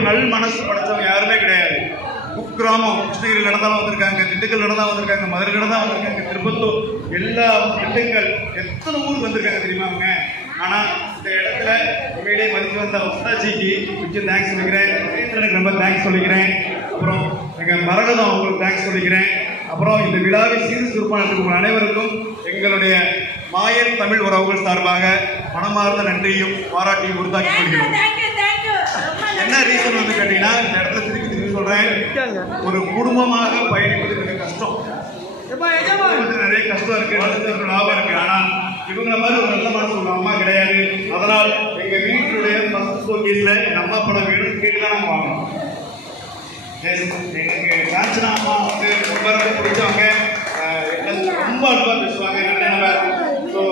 ஒரு நல் மனசு படைச்சவங்க யாருமே கிடையாது. குக்கிராமம் கிருஷ்ணகிரியில் நடந்தாலும் வந்திருக்காங்க, திண்டுக்கல் நடந்தாலும் வந்திருக்காங்க, மதுரை நடந்தாலும் வந்திருக்காங்க, திருப்பத்தூர், எல்லா திண்டுக்கல் எத்தனை ஊருக்கு வந்திருக்காங்க தெரியுமா அவங்க. ஆனால் இந்த இடத்துல உண்மையிலே மதித்து வந்த உஸ்தாஜிக்கு முக்கிய தேங்க்ஸ் சொல்லிக்கிறேன். எனக்கு ரொம்ப தேங்க்ஸ் சொல்லிக்கிறேன். அப்புறம் எங்கள் மரகதம் அவங்களுக்கு தேங்க்ஸ் சொல்லிக்கிறேன். அப்புறம் இந்த விழாவை சீர் சிறப்பான அனைவருக்கும் எங்களுடைய மாயன் தமிழ் உறவுகள் சார்பாக மனமார்ந்த நன்றியும் பாராட்டியும் உறுதாக்கி கொள்கிறோம். என்ன ரீசன் வந்து கேட்டீங்கன்னா, இந்த இடத்துல திருப்பி சொல்றேன், ஒரு குடும்பமாக பயணிப்பது மிக கஷ்டம். நிறைய கஷ்டம் இருக்கு, லாபம் இருக்கு. ஆனா இவங்கள மாதிரி ஒரு நல்ல மனசு உள்ள அம்மா கிடையாது. அதனால் எங்க வீட்டுடைய ஃபர்ஸ்ட் ஷோகேஸ்ல எங்க அம்மா படம் வேணும்னு கேட்டுதான் நாங்கள் வாங்கணும். எனக்கு காஞ்சனா அம்மா வந்து ரொம்ப பிடிச்சவங்க, ரொம்ப அன்பா பேசுவாங்க. ஸோ